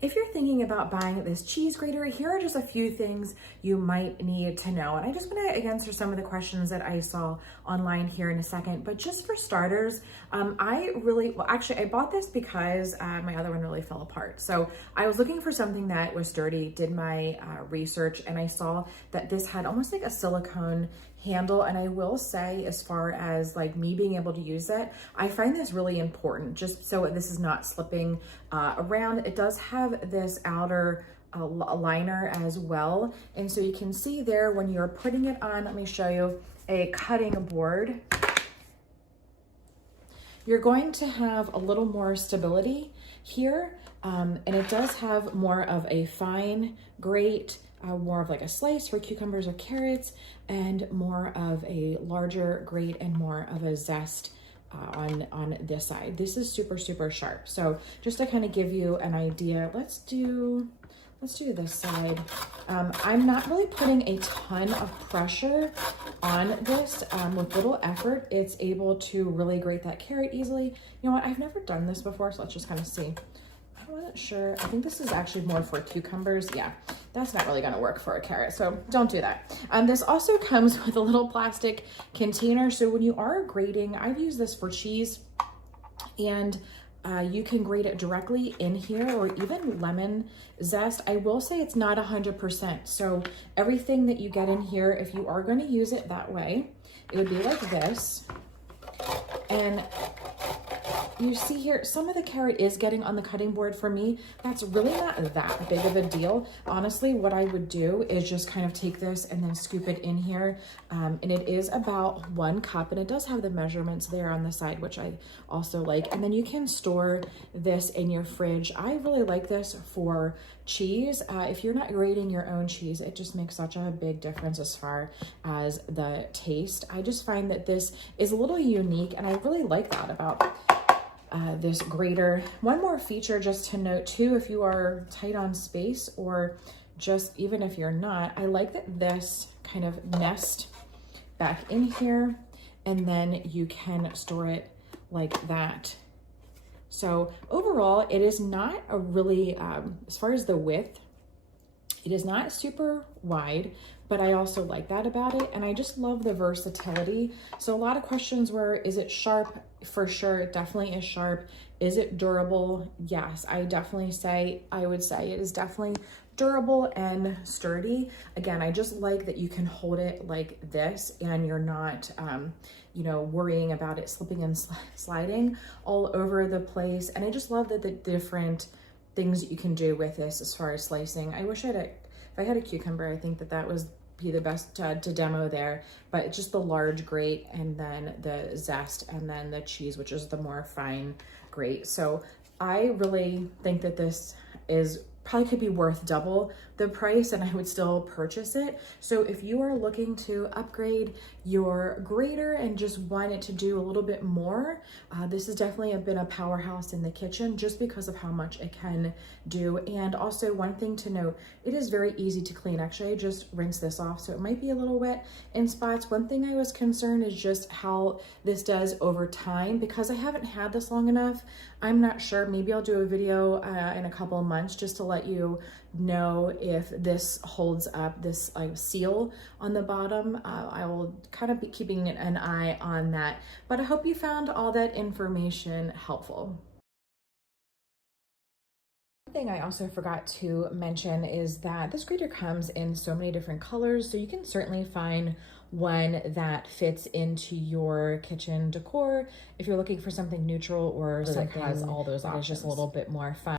If you're thinking about buying this cheese grater, here are just a few things you might need to know. And I just want to answer some of the questions that I saw online here in a second. But just for starters, I bought this because my other one really fell apart. So I was looking for something that was sturdy, did my research, and I saw that this had almost like a silicone handle. And I will say, as far as like me being able to use it, I find this really important just so this is not slipping around. It does have this outer liner as well. And so you can see there when you're putting it on, let me show you a cutting board, you're going to have a little more stability here. And it does have more of a fine grate, more of like a slice for cucumbers or carrots, and more of a larger grate and more of a zest on this side. This is super, super sharp. So just to kind of give you an idea, let's do this side. I'm not really putting a ton of pressure on this. With little effort, it's able to really grate that carrot easily. You know what? I've never done this before, so let's just kind of see. I wasn't sure. I think this is actually more for cucumbers. Yeah, that's not really gonna work for a carrot, so don't do that. This also comes with a little plastic container. So when you are grating, I've used this for cheese, and you can grate it directly in here, or even lemon zest. I will say it's not 100%. So everything that you get in here, if you are going to use it that way, it would be like this. And you see here, some of the carrot is getting on the cutting board. For me, that's really not that big of a deal. Honestly, what I would do is just kind of take this and then scoop it in here. And it is about 1 cup, and it does have the measurements there on the side, which I also like. And then you can store this in your fridge. I really like this for cheese. If you're not grating your own cheese, it just makes such a big difference as far as the taste. I just find that this is a little unique, and I really like that about this grater. One more feature just to note too, if you are tight on space, or just even if you're not, I like that this kind of nests back in here, and then you can store it like that. So overall, it is not a really, as far as the width, it is not super wide, but I also like that about it. And I just love the versatility. So a lot of questions were, is it sharp? For sure, it definitely is sharp. Is it durable? Yes, I would say it is definitely durable and sturdy. Again, I just like that you can hold it like this, and you're not, you know, worrying about it slipping and sliding all over the place. And I just love that the different things that you can do with this as far as slicing. I wish if I had a cucumber, I think that was be the best to demo there, but just the large grate, and then the zest, and then the cheese, which is the more fine grate. So I really think that this is probably could be worth double the price, and I would still purchase it. So if you are looking to upgrade your grater and just want it to do a little bit more, this has definitely been a powerhouse in the kitchen just because of how much it can do. And also, one thing to note, it is very easy to clean. Actually, I just rinsed this off, so it might be a little wet in spots. One thing I was concerned is just how this does over time, because I haven't had this long enough. I'm not sure, maybe I'll do a video in a couple of months just to let you know if this holds up, this seal on the bottom. I will kind of be keeping an eye on that, but I hope you found all that information helpful. One thing I also forgot to mention is that this grater comes in so many different colors, so you can certainly find one that fits into your kitchen decor if you're looking for something neutral, or something that has all those options, just a little bit more fun.